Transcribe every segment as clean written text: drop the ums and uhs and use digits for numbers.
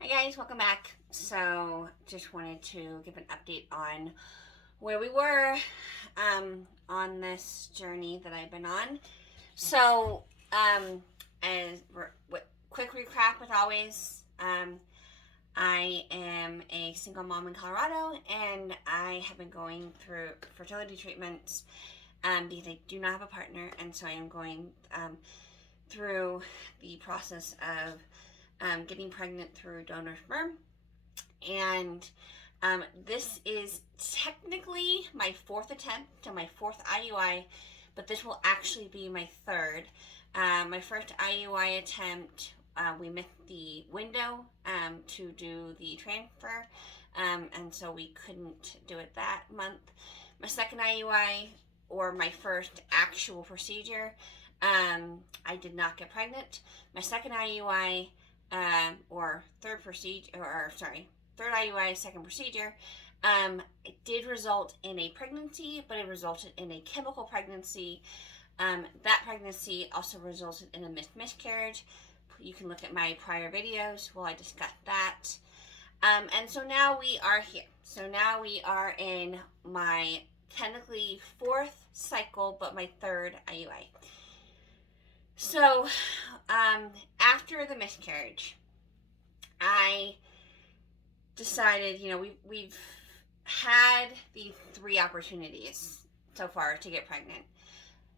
Hi guys, welcome back. So just wanted to give an update on where we were on this journey that I've been on. So as quick recap as always, I am a single mom in Colorado, and I have been going through fertility treatments because I do not have a partner, and so I am going through the process of getting pregnant through donor sperm. And this is technically my fourth attempt to my fourth IUI, but this will actually be my third. My first IUI attempt, we missed the window to do the transfer, and so we couldn't do it that month. My second IUI, or my first actual procedure, I did not get pregnant. My second IUI, or third procedure, or sorry, third IUI, second procedure, it did result in a pregnancy, but it resulted in a chemical pregnancy. That pregnancy also resulted in a miscarriage. You can look at my prior videos while I discuss that. And so now we are here. So now we are in my technically fourth cycle, but my third IUI. So after the miscarriage, I decided, we've had the three opportunities so far to get pregnant.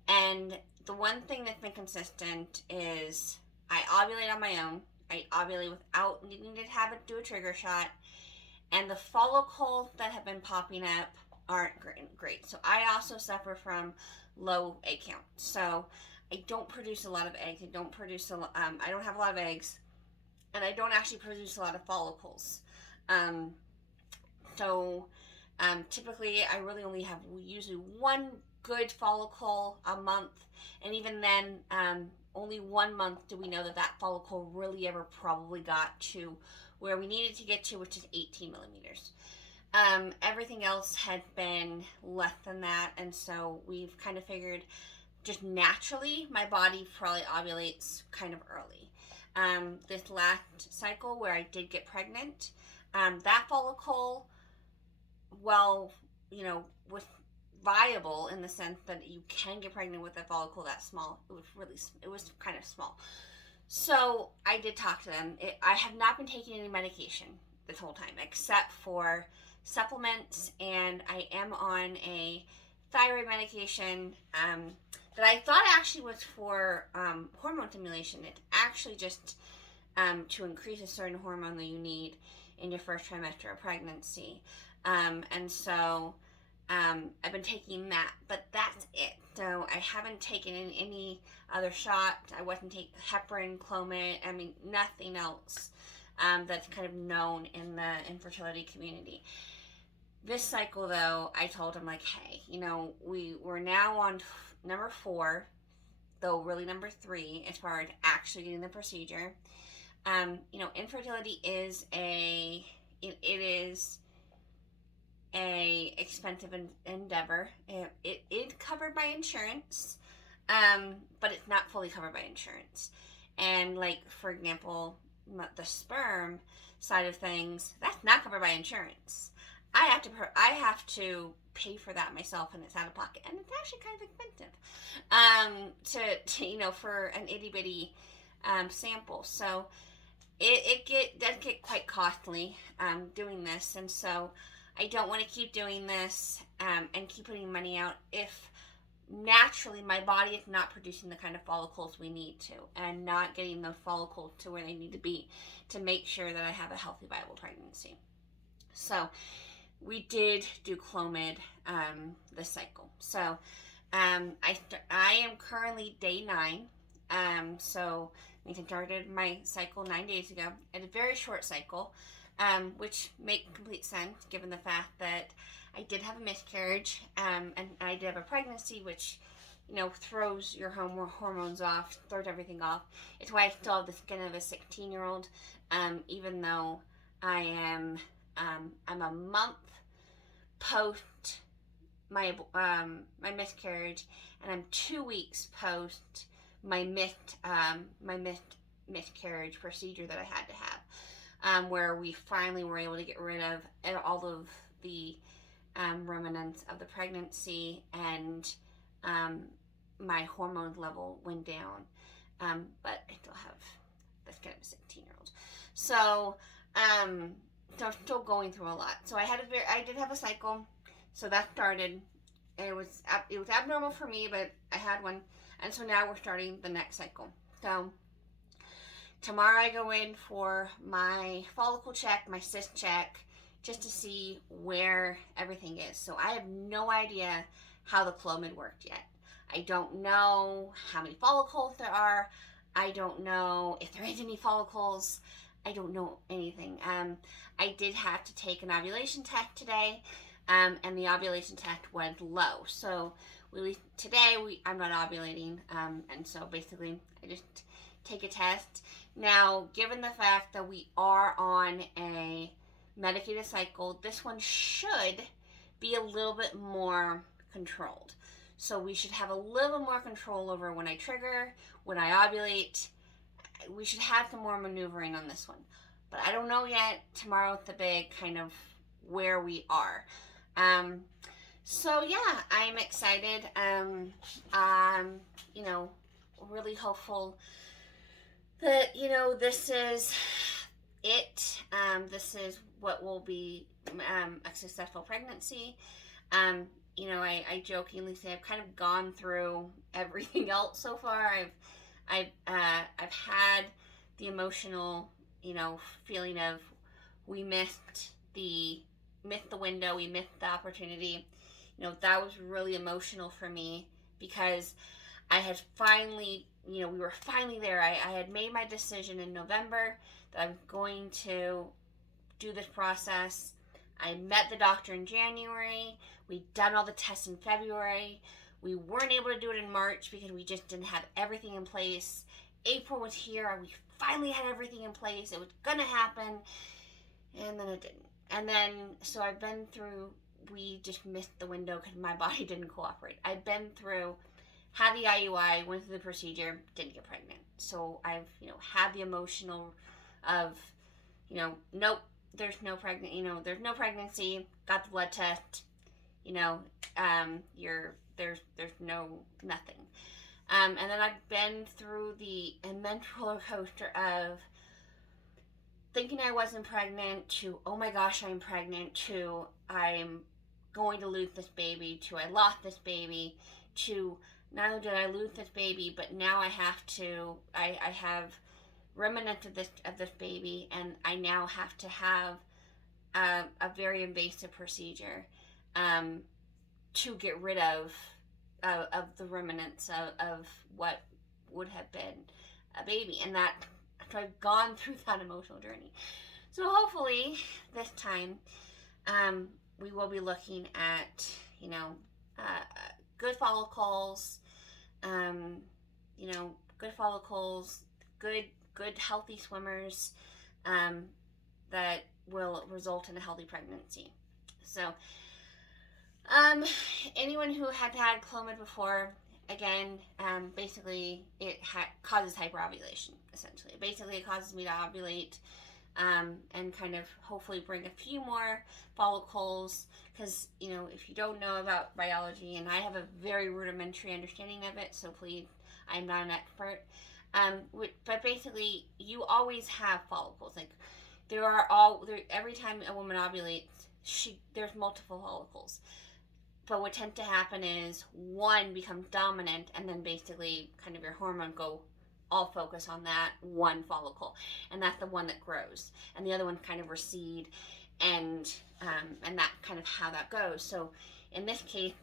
And the one thing that's been consistent is I ovulate on my own. I ovulate without needing to do a trigger shot. And the follicles that have been popping up aren't great. So I also suffer from low egg count. So I don't produce a lot of eggs. I don't have a lot of eggs, and I don't actually produce a lot of follicles. Um, so typically, I really only have usually one good follicle a month, and even then, only 1 month do we know that follicle really ever probably got to where we needed to get to, which is 18 millimeters. Everything else had been less than that, and so we've kind of figured just naturally my body probably ovulates kind of early. This last cycle where I did get pregnant, that follicle, well, was viable in the sense that you can get pregnant with a follicle that small. It was kind of small. So I did talk to them. I have not been taking any medication this whole time except for supplements, and I am on a thyroid medication that I thought actually was for hormone stimulation. It's actually just to increase a certain hormone that you need in your first trimester of pregnancy. And so I've been taking that, but that's it. So I haven't taken any other shot. I wasn't taking heparin, Clomid. I mean, nothing else that's kind of known in the infertility community. This cycle, though, I told him, like, hey, we're now on number 4, though really number 3 as far as actually getting the procedure. Infertility is it is a expensive endeavor. It is covered by insurance, but it's not fully covered by insurance. And like, for example, the sperm side of things, that's not covered by insurance. I have to pay for that myself, and it's out of pocket, and it's actually kind of expensive for an itty bitty sample. So it does get quite costly doing this, and so I don't want to keep doing this and keep putting money out if naturally my body is not producing the kind of follicles we need to, and not getting those follicles to where they need to be to make sure that I have a healthy, viable pregnancy. So we did do Clomid this cycle. So I am currently day 9. So I started my cycle 9 days ago. It's a very short cycle, which makes complete sense given the fact that I did have a miscarriage, and I did have a pregnancy, which throws your hormones off, throws everything off. It's why I still have the skin of a 16-year-old, even though I'm a month post my miscarriage, and I'm 2 weeks post my miscarriage procedure that I had to have. where we finally were able to get rid of all of the remnants of the pregnancy, and my hormone level went down. But I still have this kind of a 16-year-old. So, so I'm still going through a lot. So I did have a cycle. So that started. It was abnormal for me, but I had one, and so now we're starting the next cycle. So tomorrow I go in for my follicle check, my cyst check, just to see where everything is. So I have no idea how the Clomid worked yet. I don't know how many follicles there are. I don't know if there is any follicles. I don't know anything. I did have to take an ovulation test today, and the ovulation test went low. So I'm not ovulating, and so basically I just take a test. Now, given the fact that we are on a medicated cycle, this one should be a little bit more controlled. So we should have a little more control over when I trigger, when I ovulate. We should have some more maneuvering on this one. But I don't know yet. Tomorrow's the big kind of where we are. So yeah, I'm excited. Really hopeful that, this is it. This is what will be a successful pregnancy. I jokingly say I've kind of gone through everything else so far. I've had the emotional, feeling of we missed the window, we missed the opportunity. That was really emotional for me because I had finally, we were finally there. I had made my decision in November that I'm going to do this process. I met the doctor in January. We'd done all the tests in February. We weren't able to do it in March because we just didn't have everything in place. April was here and we finally had everything in place. It was going to happen, and then it didn't. And then, so I've been through, we just missed the window because my body didn't cooperate. I've been through, had the IUI, went through the procedure, didn't get pregnant. So I've, had the emotional of, nope, there's no pregnancy, got the blood test, there's no nothing. And then I've been through the immense roller coaster of thinking I wasn't pregnant to, oh my gosh, I'm pregnant, to I'm going to lose this baby, to I lost this baby, to not only did I lose this baby, but now I have remnants of this baby, and I now have to have a very invasive procedure to get rid of the remnants of what would have been a baby. And that, so I've gone through that emotional journey. So hopefully this time we will be looking at good follicles, good healthy swimmers that will result in a healthy pregnancy. So anyone who had Clomid before, again, basically it causes hyperovulation, essentially. Basically it causes me to ovulate and kind of hopefully bring a few more follicles, because if you don't know about biology, and I have a very rudimentary understanding of it, so please, I'm not an expert, but basically you always have follicles. Like every time a woman ovulates, there's multiple follicles. But what tends to happen is one becomes dominant, and then basically kind of your hormone go all focus on that one follicle, and that's the one that grows, and the other one kind of recede, and that kind of how that goes. So in this case,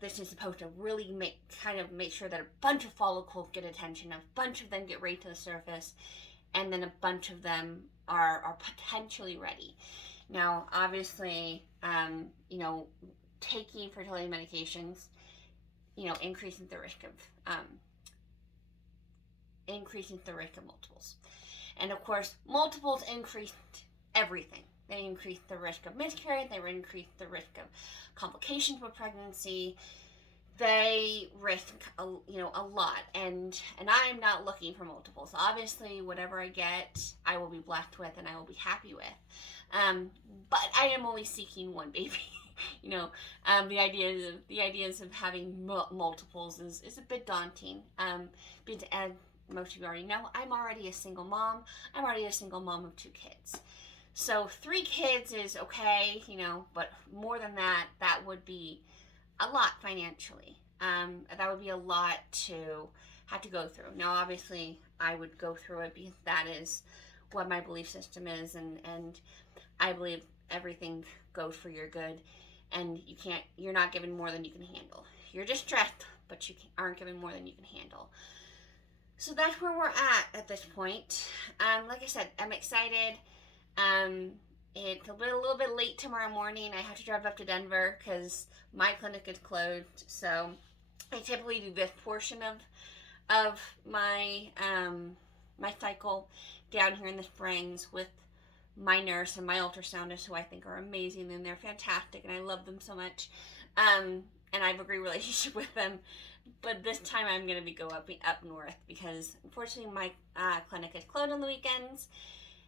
this is supposed to really make sure that a bunch of follicles get attention, a bunch of them get right to the surface, and then a bunch of them are potentially ready. Now, obviously, taking fertility medications, increases the risk of multiples. And of course, multiples increase everything. They increase the risk of miscarriage, they increase the risk of complications with pregnancy, they risk a lot, and I'm not looking for multiples. Obviously, whatever I get, I will be blessed with and I will be happy with. Um, but I am only seeking one baby. you know, the ideas of having multiples is a bit daunting. And most of you already know, I'm already a single mom. I'm already a single mom of 2 kids. So 3 kids is okay, but more than that, that would be a lot financially. That would be a lot to have to go through. Now, obviously, I would go through it because that is what my belief system is, and I believe everything goes for your good, and you're not given more than you can handle. You're just stressed, but you aren't given more than you can handle. So that's where we're at this point. Like I said, I'm excited. It's a little bit late tomorrow morning. I have to drive up to Denver because my clinic is closed. So I typically do this portion of my cycle down here in the Springs with my nurse and my ultrasoundist, who I think are amazing, and they're fantastic, and I love them so much. And I have a great relationship with them. But this time I'm going to be up north because unfortunately my clinic is closed on the weekends,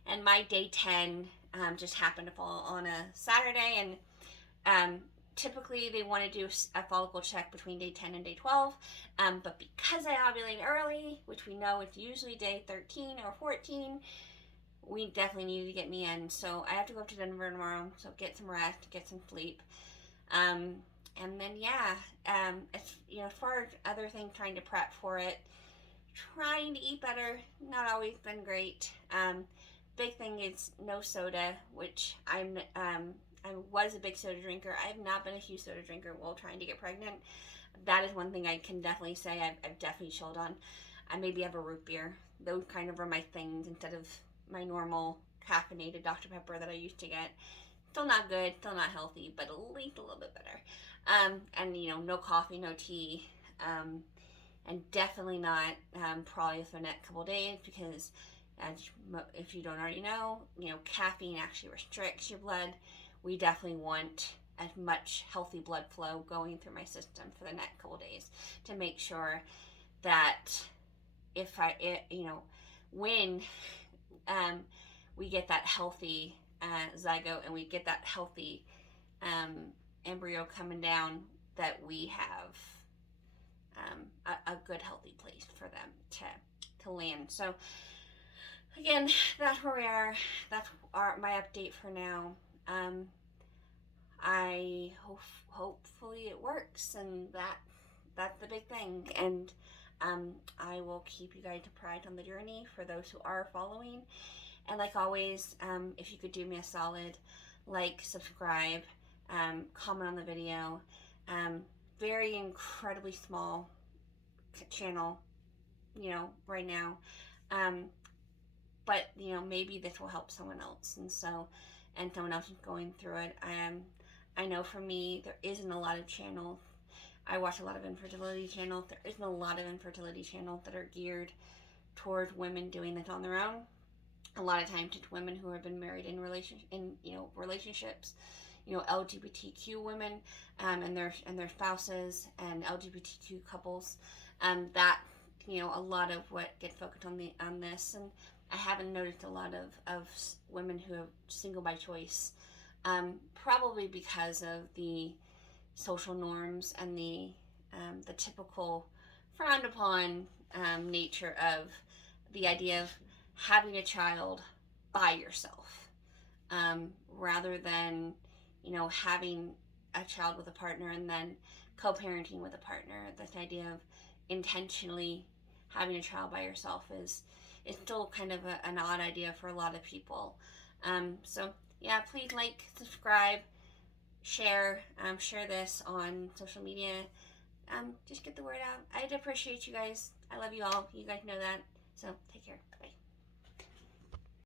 and my day 10 just happened to fall on a Saturday, and typically they want to do a follicle check between day 10 and day 12, but because I ovulate early, which we know it's usually day 13 or 14, we definitely needed to get me in. So I have to go up to Denver tomorrow, so get some rest, get some sleep. And then, as far as other things, trying to prep for it, trying to eat better, not always been great. Big thing is no soda, which I was a big soda drinker. I have not been a huge soda drinker while trying to get pregnant. That is one thing I can definitely say I've definitely chilled on. I maybe have a root beer. Those kind of are my things instead of my normal caffeinated Dr. Pepper that I used to get. Still not good, still not healthy, but at least a little bit better. And no coffee, no tea, and definitely not probably for the next couple days, because if you don't already know, caffeine actually restricts your blood. We definitely want as much healthy blood flow going through my system for the next couple days to make sure that when we get that healthy zygote and we get that healthy embryo coming down, that we have a good healthy place for them to land. So again, that's where we are. That's my update for now. I hopefully it works, and that's the big thing. And I will keep you guys apprised on the journey for those who are following. And like always, if you could do me a solid, like, subscribe, comment on the video. Very incredibly small channel, right now. But maybe this will help someone else, and someone else is going through it. I know for me, there isn't a lot of channels. I watch a lot of infertility channels. There isn't a lot of infertility channels that are geared toward women doing this on their own. A lot of times it's women who have been married in relationships, LGBTQ women, and their spouses, and LGBTQ couples. That a lot of what gets focused on this, and I haven't noticed a lot of women who are single by choice, probably because of the social norms and the typical frowned upon nature of the idea of having a child by yourself, rather than having a child with a partner and then co-parenting with a partner. This idea of intentionally having a child by yourself is still kind of an odd idea for a lot of people. So yeah, please like, subscribe, share this on social media. Just get the word out. I'd appreciate you guys. I love you all. You guys know that. So take care. Bye.